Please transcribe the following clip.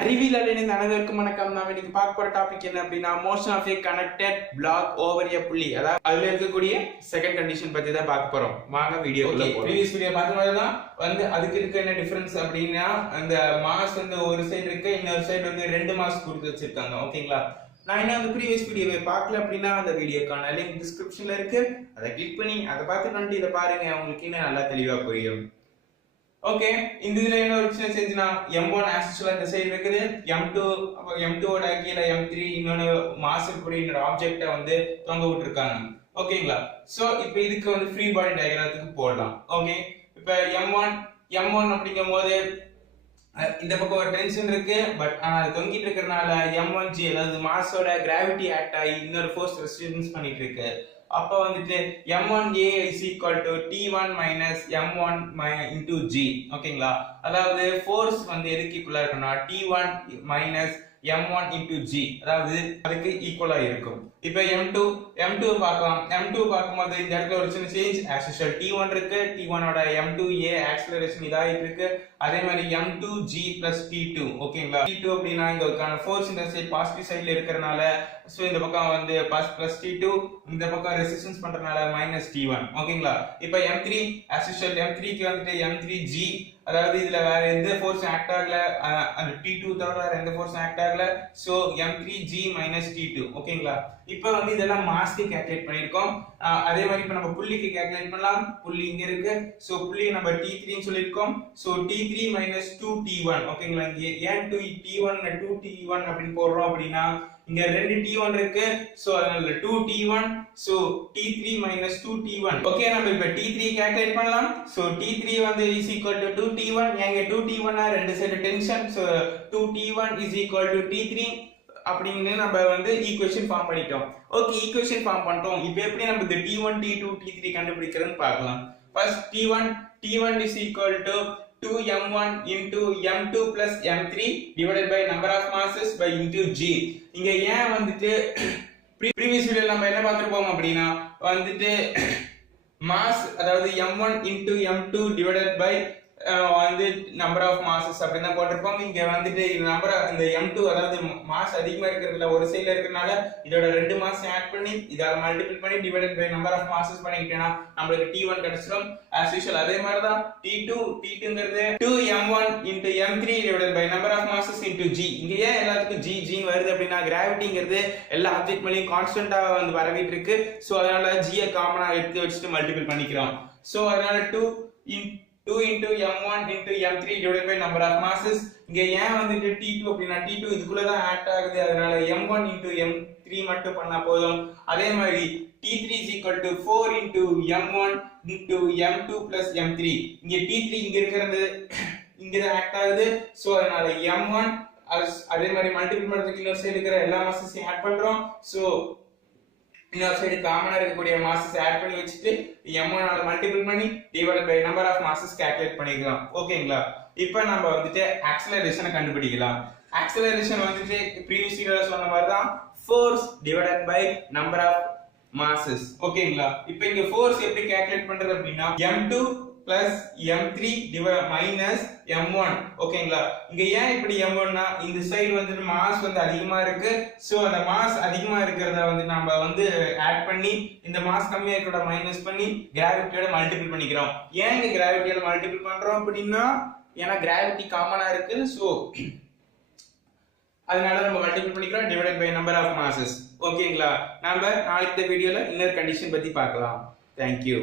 அறிவியல் இணைந்த அனைவருக்கும் வணக்கம். நாம இன்னைக்கு பார்க்க போற டாபிக் என்ன அப்படின்னா motion of a connected block over a pulley. அதாவது அதுல இருக்கக்கூடிய செகண்ட் கண்டிஷன் பத்தி தான் பார்க்க போறோம். வாங்க வீடியோக்குள்ள போறோம். ப்ரீவியஸ் வீடியோ பார்த்த மாதிரி தான் அதுக்கு இருக்க என்ன டிஃபரன்ஸ் அப்படின்னா அந்த மாஸ் ஒரு சைடு இருக்கு, இன்னொரு சைடு ரெண்டு மாஸ் கொடுத்து வச்சிருக்காங்க. ஓகேங்களா? நான் என்ன ப்ரீவியஸ் வீடியோவை பார்க்கல அப்படின்னா அந்த வீடியோக்கான லிங்க் டிஸ்கிரிப்ஷன்ல இருக்கு, அதை கிளிக் பண்ணி அதை பார்த்துட்டு இதை பாருங்க, உங்களுக்கு இன்னும் நல்லா தெளிவா புரியும். ஓகே, இந்த இதுல என்ன ஒரு விஷயம் செஞ்சுனா m1 ஆக்சுவலா இந்த சைடு இருக்குது, m2 ஓட கீழ m3 இன்னொரு மாஸ் இருக்கக்கூடிய இன்னொரு ஆப்ஜெக்ட்டை தொங்க விட்டுருக்காங்க. ஓகேங்களா? சோ இப்போ இதுக்கு ஃப்ரீ பாடி டயகிராத்துக்கு போடலாம். ஓகே, இப்போ m1 அப்படிங்கும்போது இந்த பக்கம் ஒரு டென்ஷன் இருக்கு, பட் அது தொங்கிட்டு இருக்கறனால m1g அதாவது மாஸோட கிராவிட்டி ஆக்ட் ஆகி இன்னொரு ஃபோர்ஸ் ரெசிஸ்டன்ஸ் பண்ணிட்டு இருக்கு. அப்ப m1a is equal to t1 minus m1 into g. ஓகேங்களா? அதாவது ஃபோர்ஸ் எதுக்கு ஈக்குவலா இருக்குன்னா t1 minus m1 into g, அதாவது அதுக்கு ஈக்குவலா இருக்கும். இப்போ m2 பார்க்கலாம். m2 பார்க்கும்போது இந்த இடத்துல ஒரு சின்ன சேஞ்ச். as usual t1 இருக்கு, t1 ஓட m2a ஆக்ஸலரேஷன் இதாயிட்டு இருக்கு. அதே மாதிரி m2g plus t2. ஓகேங்களா? t2 அப்படினா இங்கக்கான ஃபோர்ஸ் இந்த சைடு பாசிட்டிவ் சைடுல இருக்கறனால சோ இந்த பக்கம் plus t2, இந்த பக்கம் ரெசிஸ்டன்ஸ் பண்றனால minus t1. ஓகேங்களா? இப்போ m3 as usual m3 க்கு m3g, அதாவது இதுல வேற எந்த ஃபோர்ஸ் ஆக்ட் ஆகல, அந்த t2 தவிர வேற எந்த ஃபோர்ஸ் ஆக்ட் ஆகல. So m3g minus t2. ஓகேங்களா? இப்போ இதெல்லாம் மாஸ்க்கு கால்குலேட் பண்ணிருக்கோம். அதே மாதிரி இப்போ நம்ம புள்ளிக்கு கால்குலேட் பண்ணலாம். புள்ளி இங்க இருக்கு. சோ புள்ளி நம்ம t3 ன்னு சொல்லிருக்கோம். So t3 minus 2t1. ஓகேங்களா? இங்க ஏன் 2t1 2t1 அப்படி போடுறோம் அப்படினா இங்க ரெண்டு t1 இருக்கு. சோ அதனால 2t1. So t3 minus 2t1. Okay, நம்ம இப்போ t3 கால்குலேட் பண்ணலாம். So t3 is equal to 2t1. எங்க 2t1 ரெண்டு side tension. So 2t1 is equal to t3 அப்படினு நம்ம ஈக்குவேஷன் ஃபார்ம் பண்ணிட்டோம். ஓகே, ஈக்குவேஷன் ஃபார்ம் பண்ணிட்டோம். இப்போ எப்படி நம்ம இந்த t1 t2 t3 கண்டுபிடிக்கிறதுன்னு பார்க்கலாம். First t1 is equal to 2m1 into m2 plus m3 divided by number of masses by into g. இங்க ஏன் previous வீடியோல நம்ம என்ன பார்த்திருப்போம் அப்படினா mass அதாவது m1 into m2 divided by number of masses அப்படினா போட்டுருப்போம். இங்க நம்பர் இந்த m2 அதாவது மாஸ் அதிகமா இருக்குறதுல ஒரு சைடுல இருக்கறனால இதோட ரெண்டு மாஸ் ஆட் பண்ணி இதால மல்டிபிள் பண்ணி டிவைடட் பை நம்பர் ஆஃப் மாஸஸ் பண்ணிட்டேனா நமக்கு t1 கிடைச்சிரும். as usual அதே மாதிரி தான் t2ங்கிறது 2m1 into m3 divided by number of masses into g. இங்க ஏன் எல்லாத்துக்கும் g ன்னு வருது அப்படினா கிராவிட்டிங்கிறது எல்லா ஆப்ஜெக்ட் மேலயும் கான்ஸ்டன்ட்டா வரவிட்டு இருக்கு. சோ அதனால g ய காமனா எடுத்து வச்சிட்டு மல்டிபிள் பண்ணிக்கிறோம். சோ அதனால 2 into m1 into m3 divided by number of masses. இங்க ஏன் t2 அப்படினா t2 இதுக்குள்ள தான் ஆக்ட் ஆகுது, அதனால m1 into m3 மட்டும் பண்ணா போதும். அதே மாதிரி t3 is equal to 4 into m1 into m2 plus m3. இங்க t3 இங்க இருக்குது, இங்க தான் ஆக்ட் ஆகுது. சோ அதனால m1 அதே மாதிரி மல்டிபிள் பண்றதுக்கு இன்னொரு சைடு இருக்கிற எல்லா மாஸஸையும் ஆட் பண்றோம். சோ இன்னொரு சைடு காமனா இருக்கக்கூடிய மாஸஸ் ஆட் பண்ணி வச்சிட்டு m1 ஆல மல்டிபிள் பண்ணி divided by number of masses calculate பண்ணிக்கலாம். ஓகேங்களா? இப்போ நம்ம ஆக்ஸலரேஷனை கண்டுபிடிக்கலாம். ஆக்ஸலரேஷன் previous வீடியோல சொன்ன மாதிரி தான் force divided by number of masses. ஓகேங்களா? இப்போ இங்க ஃபோர்ஸ் எப்படி கால்குலேட் பண்றது அப்படினா m2 plus m3 minus m1. ஓகேங்களா? இங்க ஏன் இப்படி m1 னா இந்த சைடு மாஸ் அதிகமா இருக்கு. சோ அந்த மாஸ் அதிகமா இருக்கிறத நாம ஆட் பண்ணி இந்த மாஸ் கம்மியா இருக்கறத மைனஸ் பண்ணி கிராவிட்டியோட மல்டிபிள் பண்ணிக்கிறோம். ஏன் இங்க கிராவிட்டியோட மல்டிபிள் பண்றோம் அப்படினா ஏனா கிராவிட்டி காமனா இருக்கு. சோ அதனால நம்ம மல்டிபிள் பண்ணிக்கிறோம் divided by number of masses. ஓகேங்களா? நாம நாளைக்கு வீடியோல இன்னொரு கண்டிஷன் பத்தி பார்க்கலாம். Thank you.